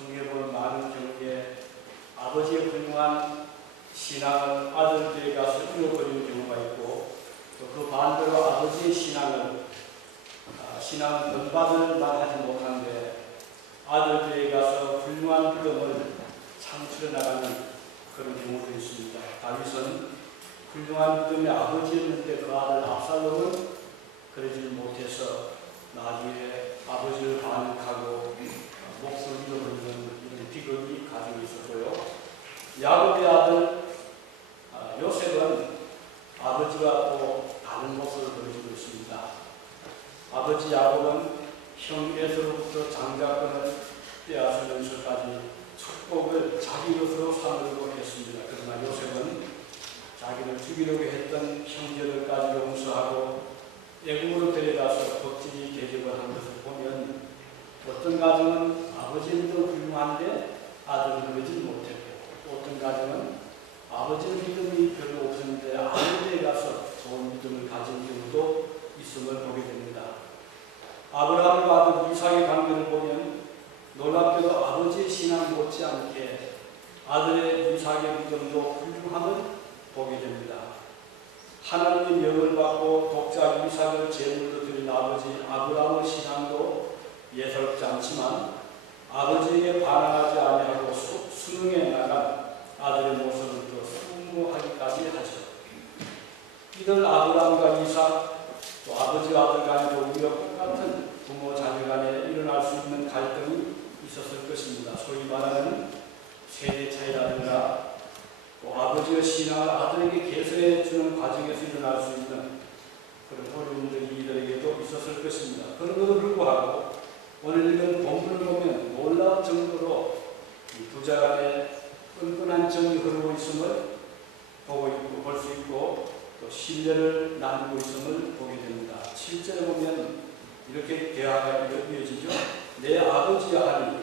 성경은 많은 경우에 아버지의 훌륭한 신앙을 아들들에게 가서 잃어버리는 경우가 있고, 또 그 반대로 아버지의 신앙은 본받을 만하지 못하는데 아들들에게 가서 훌륭한 믿음을 창출해 나가는 그런 경우도 있습니다. 다윗은 훌륭한 믿음의 아버지였는데 그 아들 압살롬은 그러지 못해서 나중에 아버지를 반역하고 목숨을 잃어버리는 이런 비극이 가지고 있었고요. 야곱의 아들 요셉은 아버지와 또 다른 모습을 보여주고 있습니다. 아버지 야곱은 형 에서로부터 장자권을 빼앗으면서까지 축복을 자기 것으로 삼으려고 했습니다. 그러나 요셉은 자기를 죽이려고 했던 형제들까지 용서하고 애국으로 데려가서 법진이 대접을 한 것을 보면 어떤 가정은 아버지도 훌륭한데 아들은 그러지 못했고, 어떤 가정은 아버지의 믿음이 별로 없었는데 아들에게 가서 좋은 믿음을 가진 경우도 있음을 보게 됩니다. 아브라함과 아들 이삭의 관계를 보면 놀랍게도 아버지의 신앙 못지않게 아들의 이삭의 믿음도 훌륭함을 보게 됩니다. 하나님의 명을 받고 독자 이삭을 제물로 드린 아버지 아브라함의 신앙도 예사롭지 않지만 아버지에게 반항하지 아니하고 순응해 나간 아들의 모습을 더 숭고하기까지 하죠. 이들 아브라함과 이삭, 또 아버지와 아들 간에도 우리와 똑같은 부모 자녀 간에 일어날 수 있는 갈등이 있었을 것입니다. 소위 말하는 세대 차이라든가 또 아버지의 신앙을 아들에게 개설해 주는 과정에서 일어날 수 있는 그런 어려움들이 이들에게도 있었을 것입니다. 그럼에도 불구하고 오늘 읽은 본문을 보면 놀라울 정도로 이 부자 간에 끈끈한 정이 흐르고 있음을 볼 수 있고, 또 신뢰를 나누고 있음을 보게 됩니다. 7절에 보면 이렇게 대화가 이어지죠. 내 아버지야 하니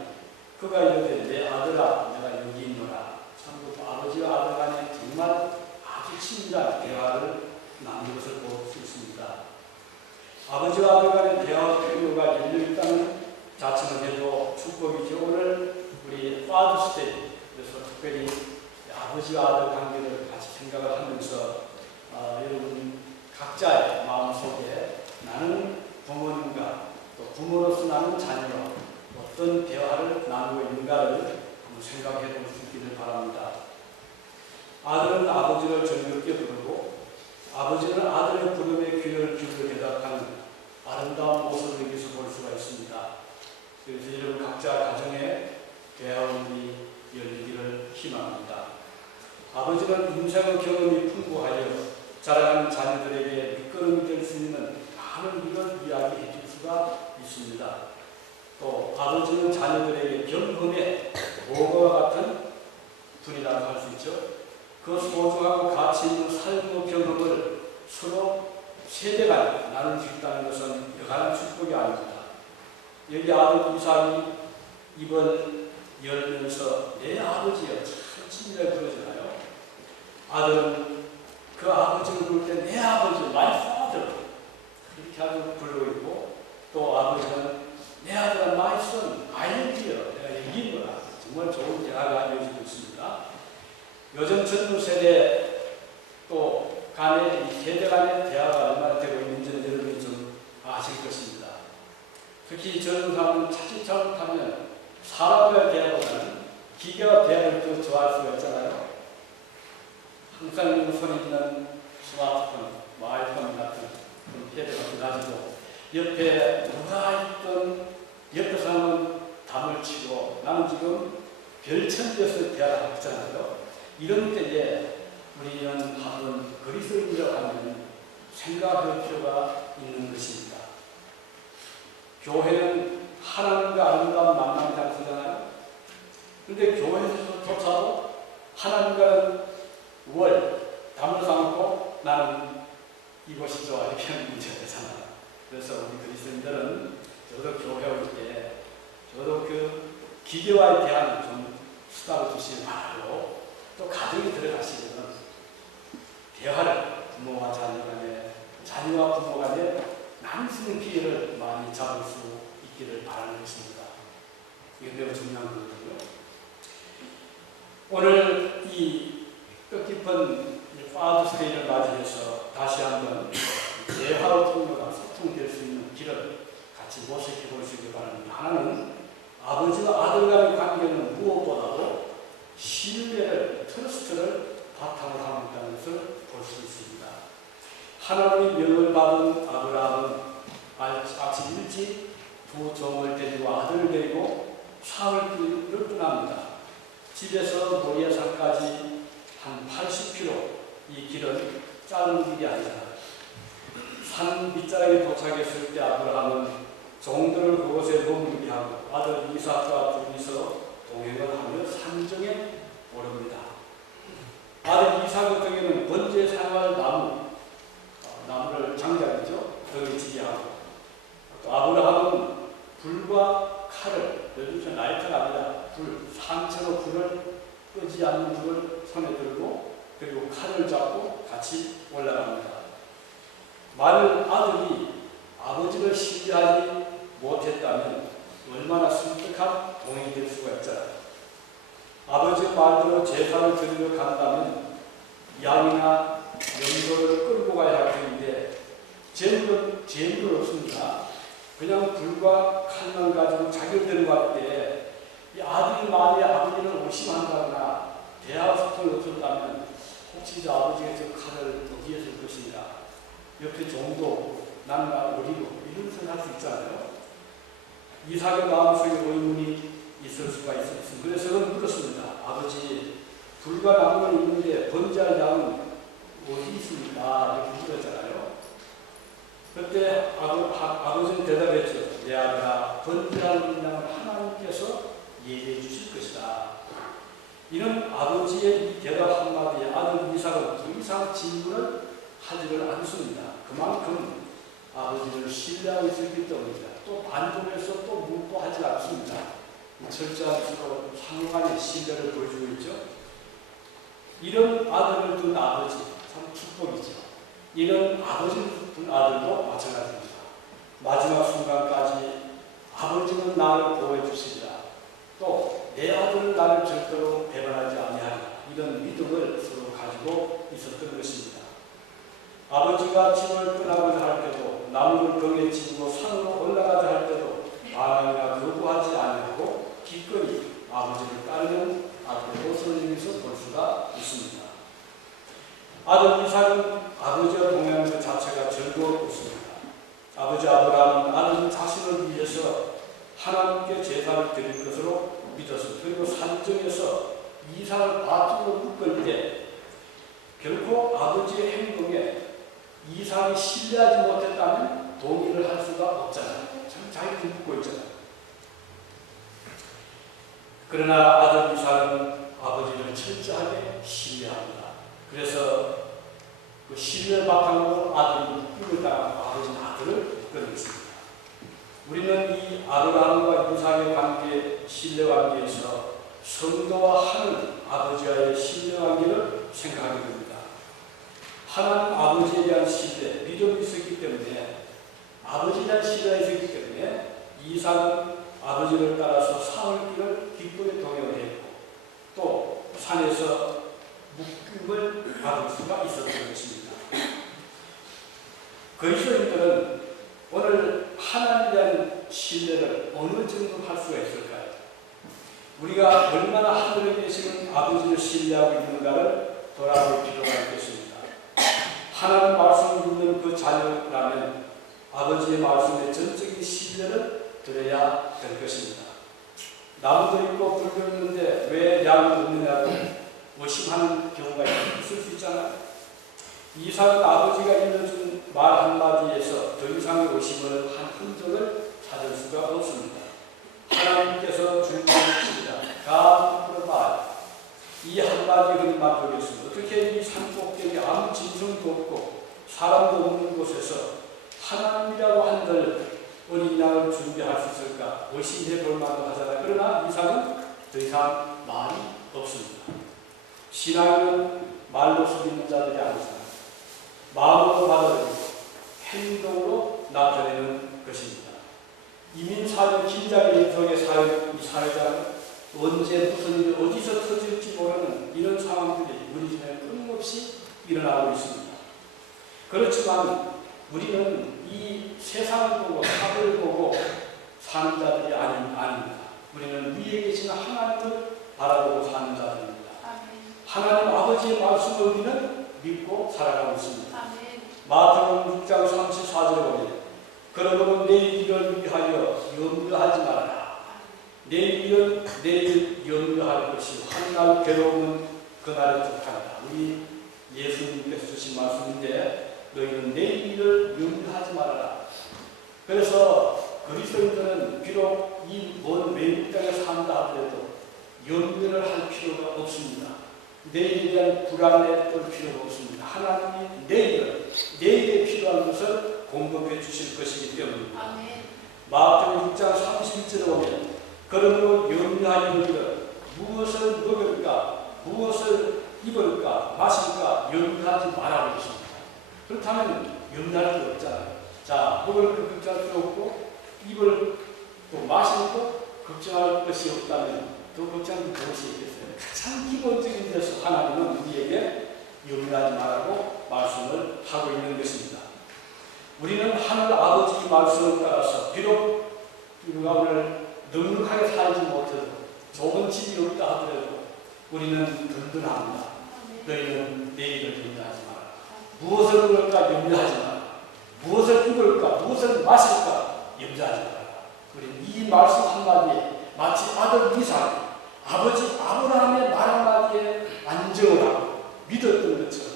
그가 이르되 내 아들아 내가 여기 있노라. 참고 아버지와 아들 간에 정말 아주 친밀한 대화를 나눈 것을 볼 수 있습니다. 아버지와 아들 간의 대화가 열려있다는 자체는 해도 축복이죠. 오늘 우리 파더스데이, 그래서 특별히 아버지와 아들 관계를 같이 생각을 하면서 여러분 각자의 마음속에 나는 부모님과 또 부모로서 나는 자녀와 어떤 대화를 나누고 있는가를 한번 생각해 볼 수 있기를 바랍니다. 아들은 아버지를 정겹게 부르고 아버지는 아들의 부름에 귀를 기울여 대답하는 아름다운 모습을 여기서 볼 수가 있습니다. 그래서 여러분 각자 가정에 대화문이 열리기를 희망합니다. 아버지는 인생의 경험이 풍부하여 자라가는 자녀들에게 밑거름이 될 수 있는 많은 일을 이야기해 줄 수가 있습니다. 또 아버지는 자녀들에게 경험의 보고와 같은 분이라고 할 수 있죠. 그 소중하고 가치 있는 삶의 경험을 서로 세대간 나눌 수 있다는 것은 여간한 축복이 아닙니다. 여기 아들 이삭이 입을 열면서 내 아버지여 참 친밀하게 부르잖아요. 아들은 그 아버지를 부를 때 내 아버지, my father 이렇게 아주 부르고 있고, 또 아버지는 내 아들은 my son, I am here, 내가 여기 있노라. 정말 좋은 대화가 이어지고 있습니다. 요즘 젊은 세대 또 간의 이 세대 간의 대화가 얼마나 되고 있는지는 여러분이 좀 아실 것입니다. 특히 젊은 사람은 차지차를 타면 사람과의 대화보다는 기계와 대화를 더 좋아할 수가 있잖아요. 항상 손에 있는 스마트폰, 아이폰 같은 그런 패드가 가지고 옆에 누가 있던 옆에 사람은 담을 치고 나는 지금 별천지에서 대화를 하고 있잖아요. 이런 때에 우리는 한번 그리스도를 잃어가면 생각할 필요가 있는 것입니다. 교회는 하나님과 아름다운 만남의 장소잖아요. 그런데 교회에서조차도 하나님과는 담을 삼고 나는 이것이 좋아 이렇게 하는 문제가 되잖아요. 그래서 우리 그리스도인들은 저도 교회 올 때 저도 그 기계와의 대화를 좀 수다로 두시기 바라고, 또 가정에 들어가시면 대화를 부모와 자녀 간에, 자녀와 부모 간에 나눌 수 있는 기회를 많이 잡을 수 있기를 바라는 것입니다. 이게 매우 중요한 거거든요. 오늘 이 뜻깊은 파더스데이를 맞이해서 다시 한번 대화의 통로가 소통될 수 있는 길을 같이 모색해 볼 수 있기 바랍니다. 하나는 아버지와 아들 간의 관계는 무엇보다도 신뢰를, 트러스트를 바탕으로 하고 있다는 것을 볼 수 있습니다. 하나님의 명을 받은 아브라함은 아침 일찍 두 종을 데리고 아들을 데리고 사흘길을 떠납니다. 집에서 모리아산까지 한 80km, 이 길은 짧은 길이 아니라 산 밑자락에 도착했을 때 아브라함은 종들을 그곳에 머물게 하고 아들 이삭과 둘이서 동행을 하며 산정에 오릅니다. 아들 이삭의 등에는 번제 사용할 나무를 장작이죠. 등에 지게 하고 또 아브라함은 불과 칼을, 요즘 라이터가 아니라 산채로 불을 끄지 않는 불을 손에 들고 그리고 칼을 잡고 같이 올라갑니다. 만일 아들이 아버지를 신뢰하지 못했다면 얼마나 섬뜩한 동행이 될 수가 있잖아요. 아버지 말대로 제사를 드리러 간다면 양이나 염소를 끌고 가야 할 텐데 재물은 없습니다. 그냥 불과 칼만 가지고 자기를 데려갈 때 이 아들이 만약에 아버지를 의심한다거나 대화 소통이 없었다면 혹시 저 아버지가 저 칼을 어디에 쓸 것인가, 옆에 종도 난가 어디고 이런 소리 할 수 있잖아요. 이삭의 마음속에 의문이 있을 수가 있습니다. 그래서 그는 물었습니다. 아버지, 불과 나무는 있는데 번제할 양은 어디 있습니까? 이렇게 물었잖아요. 그때 아버지는 대답했죠. 내 아들아, 번제하는 양은 하나님께서 예배해 주실 것이다. 이는 아버지의 이 대답 한마디에 아들 이삭은 더 이상 질문을 하지를 않습니다. 그만큼 아버지를 신뢰하고 있기 때문입니다. 또 반동해서 또 묻고하지 않습니다. 철저한 서로 상호간의 신뢰를 보여주고 있죠. 이런 아들을 둔 아버지, 참 축복이죠. 이런 아버지를 둔 아들도 마찬가지입니다. 마지막 순간까지 아버지는 나를 보호해 주시리라. 또 내 아들은 나를 절대로 배반하지 아니하리라. 이런 믿음을 서로 가지고 있었던 것입니다. 아버지가 집을 떠나고자 할 때도 나무를 등에 지고 산으로 올라가자 할 때도 반항이나 거부하지 아니하고 기꺼이 아버지를 따르는 아들의 모습을 여기서 볼 수가 있습니다. 아들 이삭은 아버지와 동행하는 것 자체가 즐거웠습니다. 아버지 아브라함은 아들 자신을 위해서 하나님께 제사를 드릴 것으로 믿었습니다. 그리고 산정에서 이삭을 밭으로 묶을 때 결코 아버지의 행동에 이삭이 신뢰하지 못했다면 동의를 할 수가 없잖아요. 참 자기를 묶고 있잖아요. 그러나 아들 이삭은 아버지를 철저하게 신뢰합니다. 그래서 그 신뢰 바탕으로 아들이 묶임을 당하고 아버지는 아들을 끊었습니다. 우리는 이 아브라함과 이삭의 관계, 신뢰 관계에서 성도와 하는 아버지와의 신뢰 관계를 생각하게 됩니다. 하나님 아버지에 대한 신뢰, 믿음이 있었기 때문에, 아버지에 대한 신뢰가 있었기 때문에 이삭은 아버지를 따라서 사흘길을 기꺼이 동행을 했고 또 산에서 묶임을 받을 수가 있었던 것입니다. 그리스도인들은 오늘 하나님에 대한 신뢰를 어느 정도 할 수가 있을까요? 우리가 얼마나 하늘에 계시는 아버지를 신뢰하고 있는가를 돌아볼 필요가 있겠습니다. 하나님 말씀을 믿는 그 자녀라면 아버지의 말씀에 전적인 신뢰를 드려야 될 것입니다. 나무도 있고 불도 있는데 왜 양은 없느냐고 의심하는 경우가 있을 수 있잖아요. 이삭은 아버지가 일러준 말 한마디에서 더 이상의 의심을 한 흔적을 찾을 수가 없습니다. 하나님께서 주님이시리라 God provide, 이 한마디를 만들겠습니다. 어떻게 이 산꼭대기 아무 짐승도 없고 사람도 없는 곳에서 하나님이라고 한들 어린 양을 준비할 수 있을까 의심해 볼 만도 하잖아요. 그러나 이삭은 더 이상 말이 없습니다. 신앙은 말로서 믿는 자들이 아니잖아요. 마음으로 받아들이고 행동으로 나타내는 것입니다. 이민사회 긴장의 인성의 사회자는 언제 무슨 일이 어디서 터질지 모르는 이런 상황들이 우리 중에 끊임없이 일어나고 있습니다. 그렇지만 우리는 이 세상을 보고 사회를 보고 사는 자들이 아닙니다. 우리는 위에 계신 하나님을 바라보고 사는 자들입니다. 하나님 아버지의 말씀을 우리는 믿고 살아가고 있습니다. 마태복음 6장 34절에 보면 그러므로 내일 일을 위하여 염려하지 말아라. 내일 염려할 것이 한 날 괴로움은 그날에 족한다. 우리 예수님께서 주신 말씀인데 너희는 내일 일을 염려하지 말아라. 그래서 그리스도인들은 비록 이 먼 외국 땅에 산다 하더라도 염려를 할 필요가 없습니다. 내일에 대한 불안에 떨 필요가 없습니다. 하나님이 내일에 필요한 것을 공급해 주실 것이기 때문입니다. 마태복음 6장 31절에 보면 그러므로 염려하는 너희들 무엇을 먹을까 무엇을 입을까 마실까 염려하지 말라고 했습니다. 그렇다면 염려할 필요 없잖아요. 자, 먹을 것 걱정할 필요 없고 입을 또 마실 것 걱정할 것이 없다면 또 걱정할 무엇이 있겠어요? 가장 기본적인 데서 하나님은 우리에게 염려하지 말라고 말씀을 하고 있는 것입니다. 우리는 하늘 아버지의 말씀을 따라서 비록 우리가 오늘 넉넉하게 살지 못해도 좋은 집이 없다 하더라도 우리는 든든합니다. 너희는 내일을 염려하지 마라. 무엇을 먹을까 염려하지 마라. 무엇을 입을까 무엇을 마실까 염려하지 마라. 우리는 이 말씀 한마디에 마치 아들 이삭이 아버지 아브라함의 말 한마디에 안정을 하고 믿었던 것처럼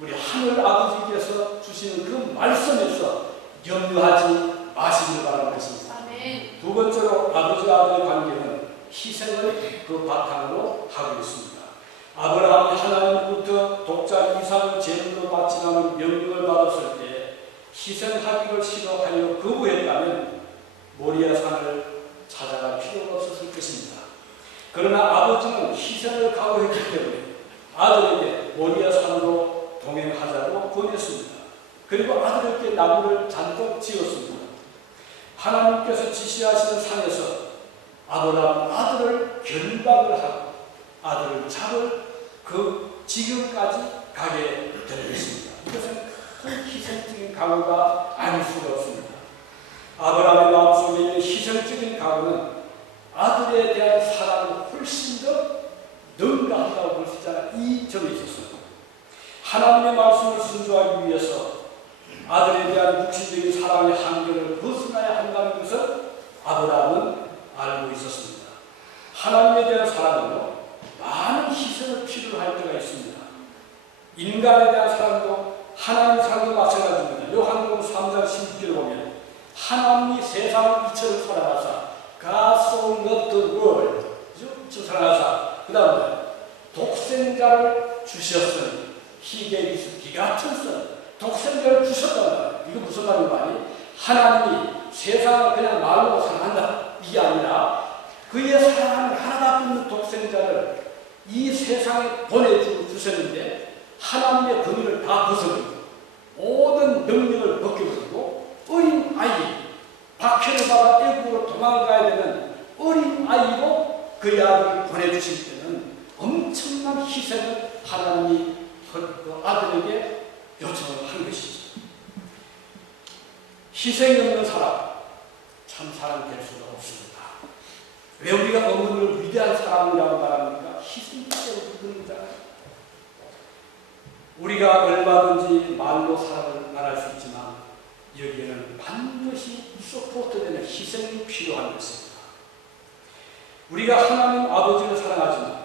우리 하늘 아버지께서 주시는 그 말씀에서 염려하지 마시길 바라는 것입니다. 두 번째로 아버지와 아들의 관계는 희생을 그 바탕으로 하고 있습니다. 아브라함이 하나님부터 독자 이삭을 제물로 바치라는 명령을 받았을 때 희생하기를 싫어하여 거부했다면 모리아 산을 찾아갈 필요가 없었을 것입니다. 그러나 아버지는 희생을 각오했기 때문에 아들에게 모리아 산으로 동행하자고 권했습니다. 그리고 아들에게 나무를 잔뜩 지었습니다. 하나님께서 지시하시는 산에서 아브라함은 아들을 결박을 하고 아들을 잡을 그 지경까지 가게 된 것입니다. 이것은 큰 희생적인 각오가 아닐 수가 없습니다. 아브라함의 마음속에 있는 희생적인 각오는 아들에 대한 사랑을 훨씬 더 능가한다고 볼 수 있잖아요. 이 점이 있었습니다. 하나님의 말씀을 순종하기 위해서 아들에 대한 육신적인 사랑의 한계를 벗어나야 한다는 것을 아브라함은 알고 있었습니다. 하나님에 대한 사랑은요, 많은 희생을 필요로 할 때가 있습니다. 인간에 대한 사랑도 하나님 사랑도 마찬가지입니다. 요한복음 3장 16절을 보면 하나님이 세상을 이처럼 사랑하사 God so loved the world 사랑하사 그 다음에 독생자를 주셨으니 He gave His begotten Son 독생자를 주셨단 말이에요. 이거 무슨 말인가? 하나님이 세상을 그냥 말로 사랑한다 이게 아니라 그의 사랑을 하나도 없는 독생자를 이 세상에 보내주셨는데 하나님의 권위를 다 벗어버리고 모든 능력을 벗겨버리고 어린 아이 박해를 받아 애국으로 도망가야 되는 어린 아이로 그의 아들을 보내주실 때는 엄청난 희생을 하나님이 그 아들에게 요청을 한 것이죠. 희생이 없는 사람 참 사람 될 수가 없습니다. 왜 우리가 어머니를 위대한 사람이라고 말합니까? 희생적으로 그런 자예요. 우리가 얼마든지 말로 사랑을 말할 수 있지만 여기에는 반드시 서포트되는 희생이 필요한 것입니다. 우리가 하나님 아버지를 사랑하지만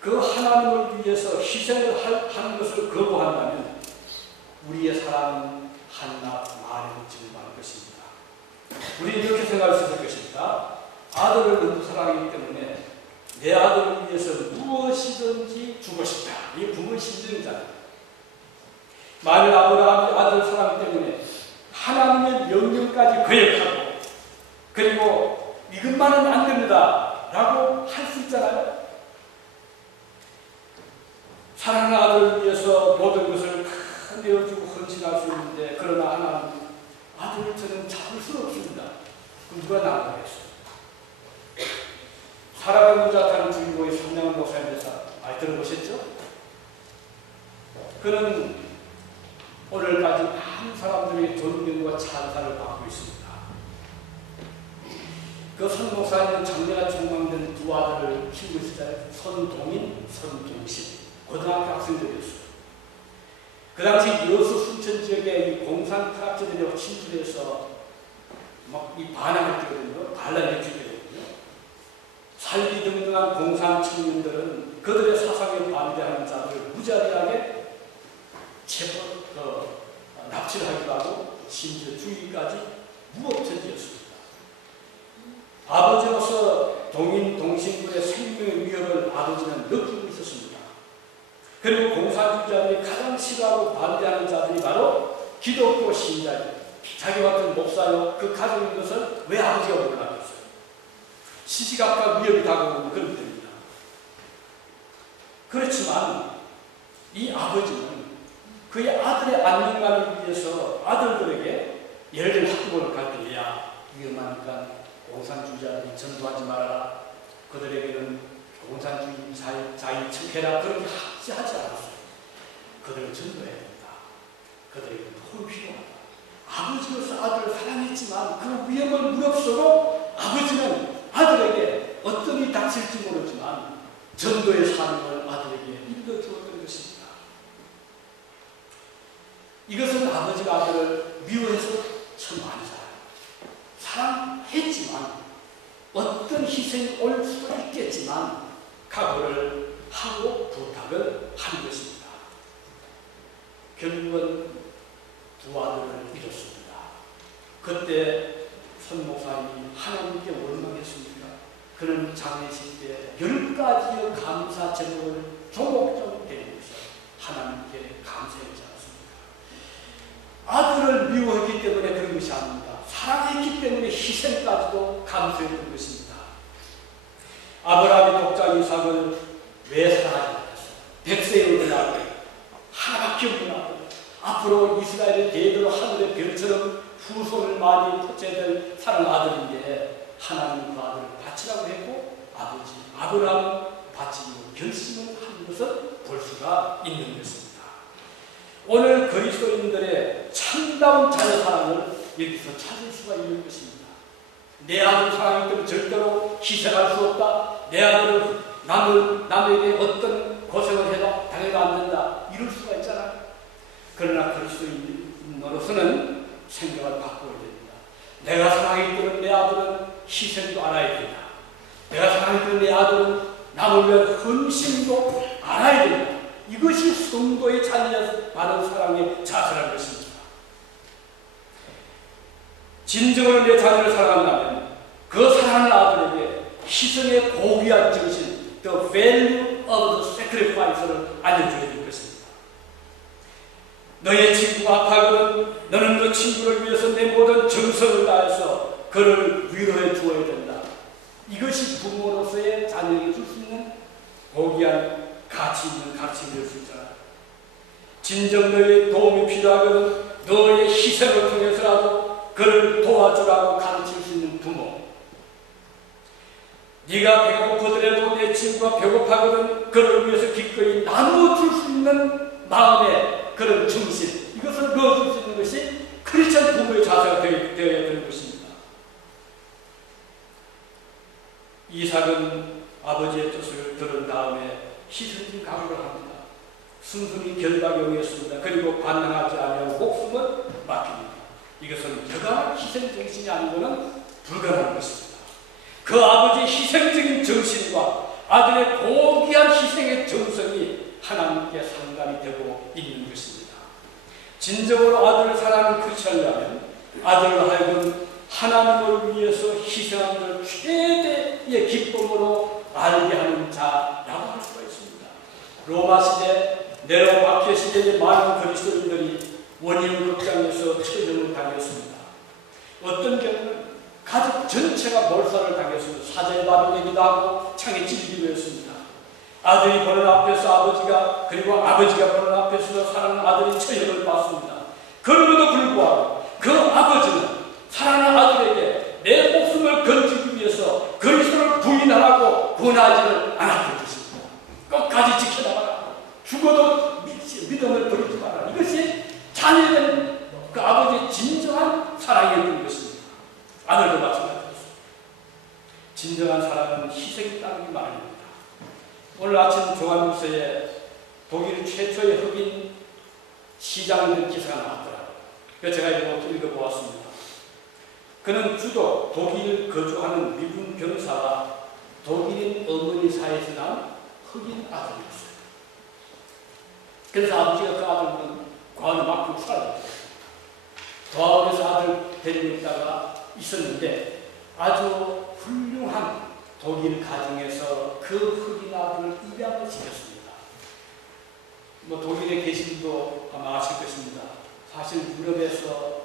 그 하나님을 위해서 희생을 하는 것을 거부한다면 우리의 사랑은 한낱 말에 불과한 것입니다. 우리는 이렇게 생각할 수 있을 것입니다. 아들을 너무 사랑하기 때문에 내 아들을 위해서 무엇이든지 주고 싶다. 이게 부모의 심정이잖아요. 만일 아브라함이 아들 사랑 때문에 하나님의 명령까지 거역하고 그리고 이것만은 안 됩니다 라고 할 수 있잖아요. 사랑하는 아들을 위해서 모든 것을 다 내어주고 헌신할 수 있는데 그러나 하나님 아들을 저는 잡을 수 없습니다. 그럼 누가 나오겠어요? 살아가는 자타는 주인공의 손양은 목사님에 대해서 많이 들어보셨죠? 그는 오늘까지 많은 사람들이 존경과 찬사를 받고 있습니다. 그 선 목사님은 장래가 촉망된 두 아들을 키우고 있었잖아요. 선동인, 선동신. 고등학교 학생들이었어요. 그 당시 여수 순천 지역에 이 공산 트락자들이 침투해서 막 이 반항을 뛰거든요. 반란을 일으키거든요. 살기등등한 공산 청년들은 그들의 사상에 반대하는 자들을 무자비하게 납치를 하기도 하고 심지어 죽이기까지 무법천지였습니다. 아버지로서 동인 동신군의 생명의 위협을 아버지는 느끼고 있었습니다. 그리고 공산주의자들이 가장 싫어하고 반대하는 자들이 바로 기독교 신자예요. 자기 같은 목사요, 그 가족인 것을 왜 아버지가 몰랐겠어요? 시시각각 위협이 다가오는 그런 때입니다. 그렇지만 이 아버지는 그의 아들의 안녕만을 위해서 아들들에게 예를 들어 학교를 갈 때, 야, 위험하니까 공산주의자들이 전도하지 말아라. 그들에게는 공산주의 자인 척해라. 그렇게 하지 않았어요. 그들을 전도해야 된다. 그들에게는 도움이 필요하다. 아버지로서 아들을 사랑했지만 그 위험을 무릅쓰고 아버지는 아들에게 어떤 일이 닥칠지 모르지만 전도의 사명을 아들에게 일러주었던 것입니다. 이것은 아버지가 아들을 미워해서 참 많이 사랑했지만 어떤 희생이 올 수도 있겠지만 각오를 하고 부탁을 한 것입니다. 결국은 두 아들을 잃었습니다. 그때 선 목사님이 하나님께 원망했습니다. 그는 장례식 때 10가지의 감사 제목을 조목조목 대면서 하나님께 감사했지 않습니까? 아들을 미워했기 때문에 그런 것이 아닙니다. 사랑했기 때문에 희생까지도 감수했던 것입니다. 아브라함의 독자 이삭을 왜 사랑하지 않았어요? 백세의 어린 아들, 하나밖에 없는 아들, 앞으로 이스라엘의 대대로 하늘의 별처럼 후손을 많이 토체될 사랑 아들인데 하나님 그 아들을 바치라고 했고 아버지 아브라함은 바치기로 결심을 한 것을 볼 수가 있는 것입니다. 오늘 그리스도인들의 참다운 자녀 사랑을 여기서 찾을 수가 있는 것입니다. 내 아들 사랑이 때문에 절대로 희생할 수 없다. 내 아들은 남에게 어떤 고생을 해도 당해도 안 된다. 이럴 수가 있잖아요. 그러나 그리스도인으로서는 생각을 바꿔야 됩니다. 내가 사랑하기 때문에 내 아들은 희생도 알아야 된다. 내가 사랑하기 때문에 내 아들은 남을 위한 헌신도 알아야 된다. 이것이 성도의 자녀의 바른 사랑의 자세라는 것입니다. 진정으로 내 자녀를 사랑한다면 그 사랑하는 아들에게 희생의 고귀한 정신, the value of the sacrifice를 알려줘야 될 것입니다. 너의 친구가 아파하거든 너는 그 친구를 위해서 내 모든 정성을 다해서 그를 위로해 주어야 된다. 이것이 부모로서의 자녀에게 줄 수 있는 고귀한 가치 있는 가르침이 될 수 있잖아. 진정 너의 도움이 필요하거든 너의 희생을 통해서라도 그를 도와주라고 가르칠 수 있는 부모. 네가 배가 고프더라도 내 친구가 배고파거든 그를 위해서 기꺼이 나눠줄 수 있는 마음의 그런 정신, 이것을 넣어줄 수 있는 것이 크리스천 부모의 자세가 되어야 되는 것입니다. 이삭은 아버지의 뜻을 들은 다음에 희생적인 각오를 합니다. 순순히 결박에 응했습니다. 그리고 반항하지 아니하고 목숨을 맡깁니다. 이것은 여간 희생정신이 아니고는 불가능한 것입니다. 그 아버지의 희생적인 정신과 아들의 고귀한 희생의 정성이 하나님께 상담이 되고 있는 것입니다. 진정으로 아들을 사랑하는 크리스천이라면 아들로 하여금 하나님을 위해서 희생하는 걸 최대의 기쁨으로 알게 하는 자라고 할 수가 있습니다. 로마 시대, 네로 박해 시대의 많은 그리스도인들이 원형 극장에서 처형을 당했습니다. 어떤 경우는 가족 전체가 몰살을 당했습니다. 사자의 밥이 되기도 하고 창에 찔리기도 했습니다. 아들이 보는 앞에서 아버지가, 그리고 아버지가 보는 앞에서 사랑하는 아들이 처형을 받습니다. 그럼에도 불구하고 그 아버지는 사랑하는 아들에게 내 아버지의 진정한 사랑이었던 것입니다. 아들도 마찬가지였습니다. 진정한 사랑은 희생이 따르기 마련입니다. 오늘 아침 조간뉴스에 독일 최초의 흑인 시장이 된 기사가 나왔더라고요. 그래서 제가 읽어보았습니다. 그는 주로 독일 거주하는 미군 병사와 독일인 어머니 사이에서 난 흑인 아들이었어요. 그래서 아버지가 그 아들은 과언을 막고 살아났어요. 도하울에서 아들 데리고 있다가 있었는데 아주 훌륭한 독일 가정에서 그 흑인 아들을 입양을 시켰습니다. 독일에 계신 분도 아마 아실 것입니다. 사실 유럽에서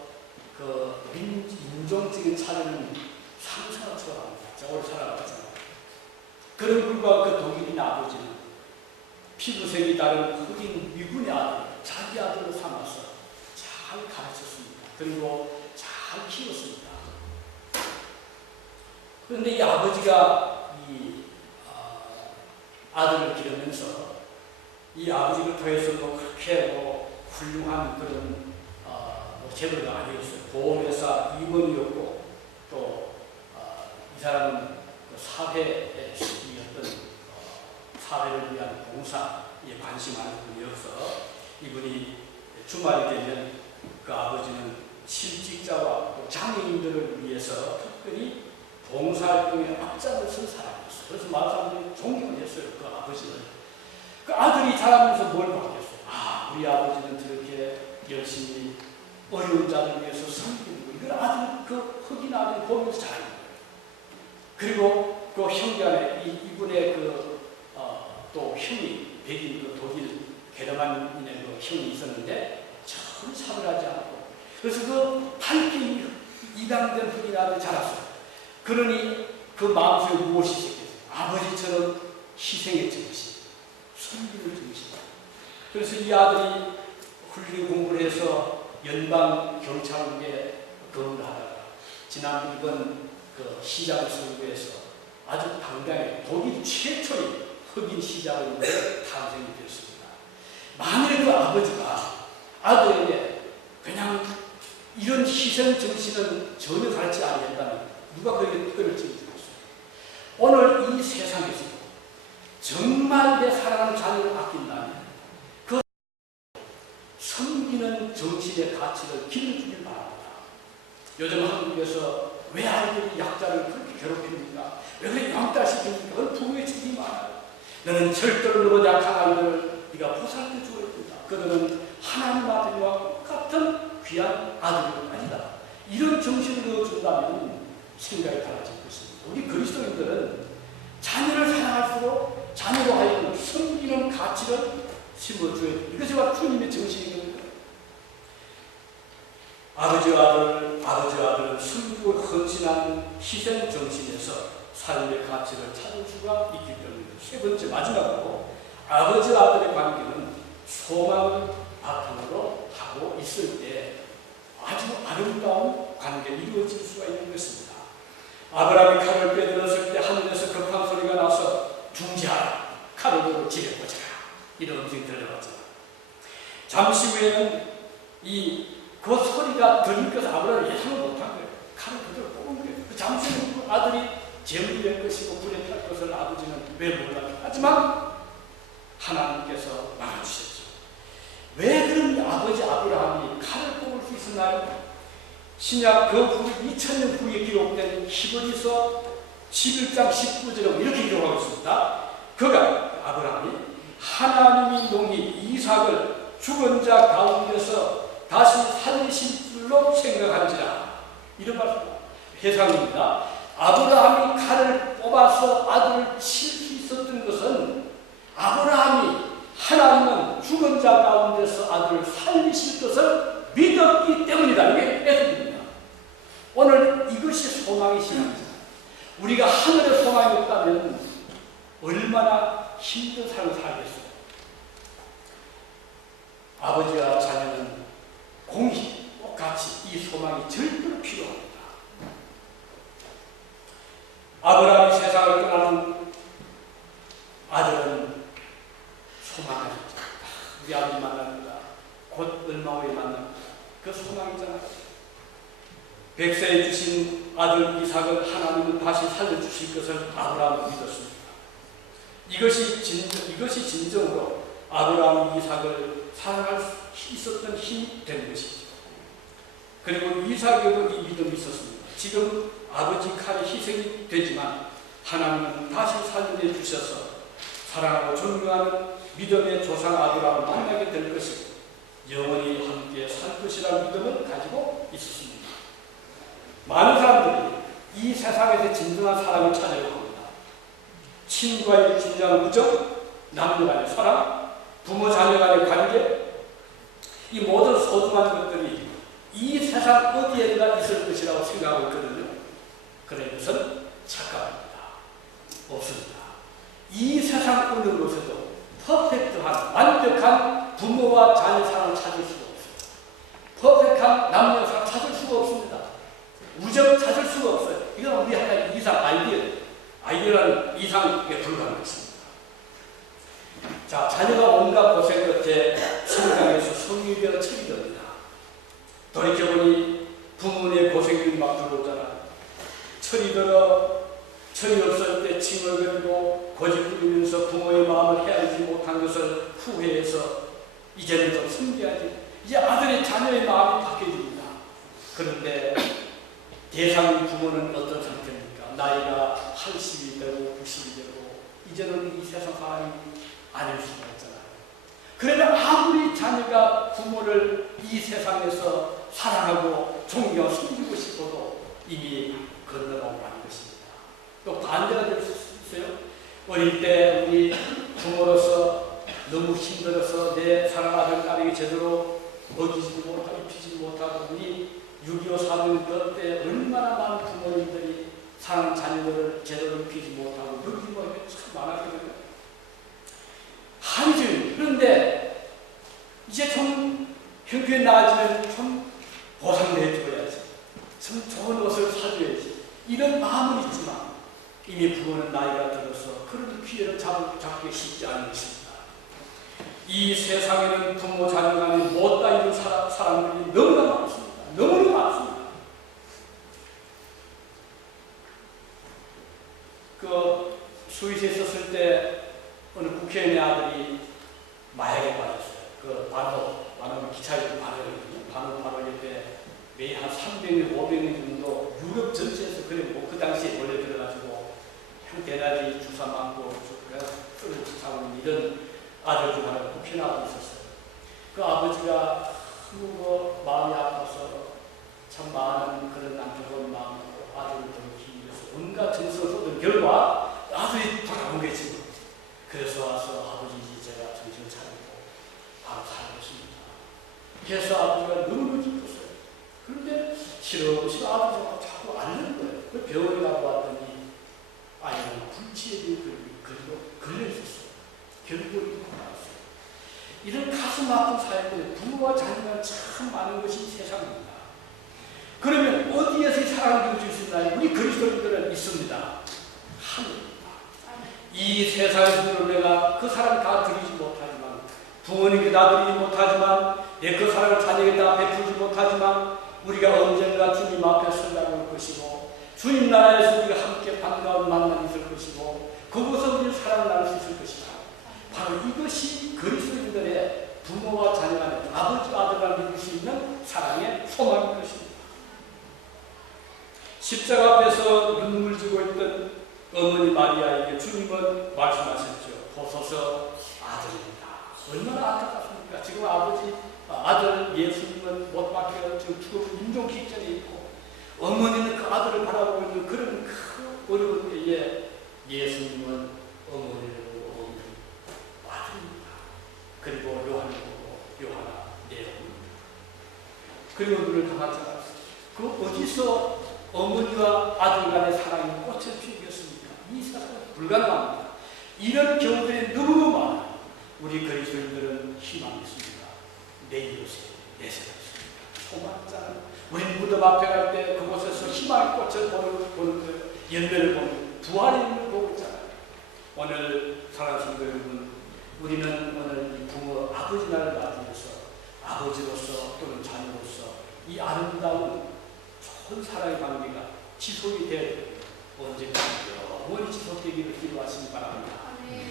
그 인종적인 차이는 상상을 초월합니다. 제가 오래 살아봤잖아요. 그런 불과 그 독일인 아버지는 피부색이 다른 흑인 미군의 아들, 자기 아들을 삼아서 잘 가르쳤습니다. 그리고 잘 키웠습니다. 그런데 이 아버지가 아들을 기르면서 이 아버지를 통해서 그렇게 훌륭한 그런 제도가 아니었어요. 보험회사 임원이었고 또 이 사람은 사회의 어떤 사회를 위한 봉사에 관심이 많은 분이어서 이분이 주말이 되면 그 아버지는 실직자와 장애인들을 위해서 특별히 봉사활동에 앞장을 선 사람이었어요. 그래서 많은 사람들이 존경을 했어요. 그 아버지를. 그 아들이 자라면서 뭘 바뀌었어요? 우리 아버지는 저렇게 열심히 어려운 자를 위해서 섬기는 거예요. 이걸 아들, 그 흑인 아들이 보면서 자라는 거예요. 그리고 그 형제 안에 이분의 또 형이 백인 그 독일 게르만인의 그 형이 있었는데 전혀 차별하지 않고 그래서 그 밝게 이방된 흑인 아들이 자랐어요. 그러니 그 마음속에 무엇이 생겼어요? 아버지처럼 희생의 정신, 섬기는 정신. 그래서 이 아들이 훌륭히 공부를 해서 연방 경찰국에 근무를 하다가 지난 이번 그 시장 선거에서 아주 당당히 독일 최초의 흑인 시장으로 탄생이 되었습니다. 만일에 그 아버지가 아들에게 그냥 이런 희생 정신은 전혀 가르치지 않았다면 누가 그에게 그를 지어주겠어요? 오늘 이 세상에서 정말 내 사랑하는 자녀를 아낀다면 그 섬기는 정신의 가치를 길러주길 바랍니다. 요즘 한국에서 왜 아이들이 약자를 그렇게 괴롭힙니까? 왜 그렇게 왕따시킵니까? 왜 부모의 책임이 많아요? 너는 절대로 너무 약한 아이들을 네가 보살펴 주어야 된다. 그들은 하나님 아들과 똑같은 귀한 아들이 아니다. 이런 정신을 넣어준다면 생각이 달라질 것입니다. 우리 그리스도인들은 자녀를 사랑할수록 자녀로 하여금 섬기는 가치를 심어줘야 됩니다. 이것이 바로 주님의 정신이거든요. 아버지와 아들은 섬기고 헌신하는 희생 정신에서 삶의 가치를 찾을 수가 있기 때문입니다. 세 번째, 마지막으로 아버지와 아들의 관계는 소망을 바탕으로 하고 있을 때 아주 아름다운 관계가 이루어질 수가 있는 것입니다. 아브라함이 칼을 빼들었을 때 하늘에서 급한 소리가 나서 중지하라, 칼을 집에 꽂아라, 이런 음성이 들려왔잖아요. 잠시 후에는 그 소리가 들릴 것을 아브라함이 예상을 못한 거예요. 칼을 그대로 뽑은 거예요. 잠시 후 아들이 재물이 될 것이고 불에 탈 것을 아버지는 왜 몰랐죠? 하지만 하나님께서 막아주셨죠. 왜 그런 아버지 아브라함이 칼을 뽑을 수 있었나요? 신약 그 후 2000년 후에 기록된 히브리서 11장 19절에 이렇게 기록하고 있습니다. 그가 아브라함이 하나님이 농이 이삭을 죽은 자 가운데서 다시 살리실 줄로 생각한지라. 이런 말씀입니다. 해상입니다. 아브라함이 칼을 뽑아서 아들을 칠 수 있었던 것은 아브라함이 하나님은 죽은 자 가운데서 아들을 살리실 것을 믿었기 때문이다. 이게 해석입니다. 오늘 이것이 소망의 신앙이죠. 우리가 하늘의 소망이 없다면 얼마나 힘든 삶을 살겠어요. 아버지와 자녀는 공히 똑같이 이 소망이 절대로 필요합니다. 아브라함이 세상을 떠나는 아들은 소망하셨죠. 우리 아버지 만납니다. 곧 얼마 후에 만납니다. 그 소망이잖아요. 100세에 주신 아들 이삭을 하나님은 다시 살려주실 것을 아브라함은 믿었습니다. 이것이 진정으로 아브라함 이삭을 사랑할 수 있었던 힘이 되는 것이죠. 그리고 이삭에도 이 믿음이 있었습니다. 지금 아버지 칼이 희생이 되지만 하나님은 다시 살려내 주셔서 사랑하고 존경하는 믿음의 조상 아브라함을 만나게 될 것이고 영원히 함께 살 것이라는 믿음을 가지고 있었습니다. 많은 사람들이 이 세상에서 진정한 사랑을 찾으려고 합니다. 친구와의 진정한 우정, 남녀 간의 사랑, 부모 자녀 간의 관계, 이 모든 소중한 것들이 이 세상 어디에나 있을 것이라고 생각하고 있거든요. 그런 것은 착각입니다. 없습니다. 이 세상 어느 곳에도 퍼펙트한 완벽한 부모와 자녀 사랑을 찾을 수가 없습니다. 퍼펙트한 남녀 사랑 찾을 수가 없습니다. 우정 찾을 수가 없어요. 이건 우리 하나의 이상 아이디어라는 이상에 불과한 것입니다. 자, 자녀가 온갖 고생 끝에 성장해서 성인이 되어 철이 됩니다. 돌이켜보니 부모의 고생이 막 들어오잖아. 철이 들어 철이 없을 때 칭얼거리고 고집부리면서 부모의 마음을 헤아리지 못한 것을 후회해서 이제는 좀 섬겨야지. 이제 아들의 자녀의 마음이 바뀌어집니다. 그런데 대상 부모는 어떤 상태입니까? 나이가 80이 되고 90이 되고 이제는 이 세상 사람이 아닐 수가 있잖아요. 그러면 아무리 자녀가 부모를 이 세상에서 사랑하고 존경, 섬기고 싶어도 이미 건너가고 가는 것입니다. 또 반대가 될 수 있어요. 어릴 때 우리 부모로서 너무 힘들어서 내 사랑 아들, 딸에게 제대로 먹이지도 못하고 입히지도 못하고 우리 6.25 사병 때 얼마나 많은 부모님들이 사랑 자녀들을 제대로 입히지 못하고 여기 참 많았거든요. 한줄 그런데 이제 좀 형편이 나아지면 좀 보상을 해줘야지. 좀 좋은 옷을 사줘야지. 이런 마음은 있지만 이미 부모는 나이가 들어서 그런 기회를 잡기 쉽지 않은 것입니다. 이 세상에는 부모 자녀 간에 못다 있는 사람들이 너무나 많습니다. 너무나 많습니다. 그 스위스에 있었을 때 어느 국회의원의 아들이 마약에 빠졌어요. 그 반호 기차에 반호거든요. 반호 때 매일 한 300명, 500명 정도 유럽 전체에서 그리고 그 당시에 원래 들어가지고 대낮에 주사 맞고 끓을 주사하는 이런 아들 중 하나 국회의원 아들이 있었어요. 그 아버지가 마음이 아파서 참 많은 그런 안타까운 마음으로 아들을 돌보기 위해서 온갖 정성을 쏟은 결과 아들이 돌아온 거지. 그래서 와서 아버지 이제 제가 정신을 차리고 바로 살고 있습니다. 그래서 아버지가 너무 기뻤어요. 그런데 싫어 아버지가 자꾸 앓는 거예요. 그 병원에 가고 왔더니 아이는 불치에 걸려 있었어요. 결국은 나왔어요. 이런 가슴 아픈 사연들, 부모와 자녀가 참 많은 것이 세상입니다. 그러면 어디에서 사랑을 줄 수 있나요? 우리 그리스도인들은 있습니다. 하늘입니다. 이 세상에서 내가 그 사람 다 드리지 못하지만, 부모님께 다 드리지 못하지만, 내 그 사랑을 자녀에게 다 베풀지 못하지만, 우리가 언젠가 주님 앞에 서려고 할 것이고, 주님 나라에서 우리가 함께 반가운 만남이 있을 것이고, 그곳에서 우리는 사랑을 나눌 수 있을 것이다. 바로 이것이 그리스도인들의 부모와 자녀 간의 아버지와 아들과 믿을 수 있는 사랑의 소망인 것입니다. 십자가 앞에서 눈물 지고 있던 어머니 마리아에게 주님은 말씀하셨죠. 보소서 아들입니다. 얼마나 안타깝습니까? 지금 아들 예수님은 못 박혀 지금 죽음 임종 직전에 있고 어머니는 그 아들을 바라보고 있는 그런 큰 어려운 때에 예수님은 어머니를 보고 아들입니다. 그리고 요한을 보고 요한아 내 어머니입니다. 그리고 눈을 감았지 않았어요. 그 어디서 어머니와 아들 간의 사랑이 꽃을 피우겠습니까? 이 사랑은 불가능합니다. 이런 경우들이 너무 많아요. 우리 그리스도인들은 희망이 있습니다. 내 이웃에 내세가 있습니다. 소망자는 우리 무덤 앞에 갈 때 그곳에서 희망의 꽃을 보는 거예요. 열매를 보는 부활의 힘을 보고 있잖아요. 오늘 사랑하는 성도 여러분, 우리는 오늘 이 부모 아버지 날을 맞이해서 아버지로서 또는 자녀로서 이 아름다운 좋은 사랑의 관계가 지속이 될 언제까지 영원히 지속되기를 기도하시기 바랍니다.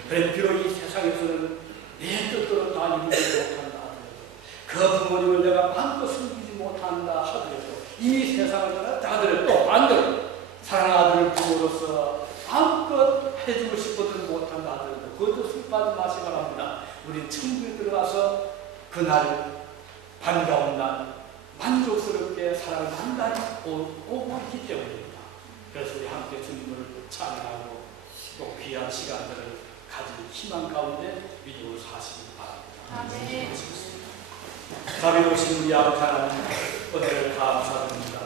그래 비록 이 세상에서는 내 뜻대로 다 이루지 못한다 하더라도 그 부모님을 내가 마음껏 섬기지 못한다 하더라도 이 세상을 하더라도 또 반대로 사랑하는 아들을 부모로서 마음껏 해주고 싶어도 못한다 하더라도 그것도 슬퍼하지 마시기 바랍니다. 우리 천국에 들어가서 그날 반가운 날 만족스럽게 사랑을 단단히 오고 있기 때문입니다. 그래서 우리 함께 주님을 찬양하고 또 귀한 시간들을 가진 희망 가운데 믿음으로 사시기 바랍니다. 자비로우신 우리 아버지 하나님, 은혜를 감사드립니다.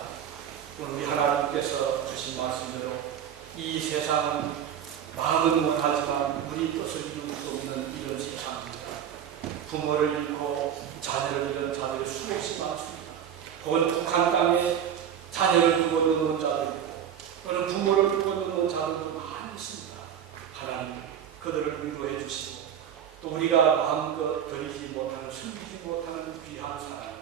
우리 하나님께서 주신 말씀대로 이 세상은 마음은 못하지만 우리 뜻을 이룰 수 없는 이런 세상입니다. 부모를 잃고 자녀를 잃은 자들이 수없이 많습니다. 혹은 북한 땅에 자녀를 두고 놓는 자도 있고 또는 부모를 두고 놓는 자들도 많이 있습니다. 하나님 그들을 위로해 주시고 또 우리가 마음껏 드리지 못하는 숨기지 못하는 귀한 사랑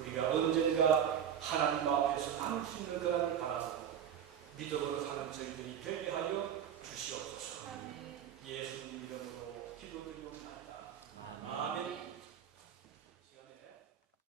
우리가 언젠가 하나님 앞에서 나눌 수 있는 거라는 바랍니다.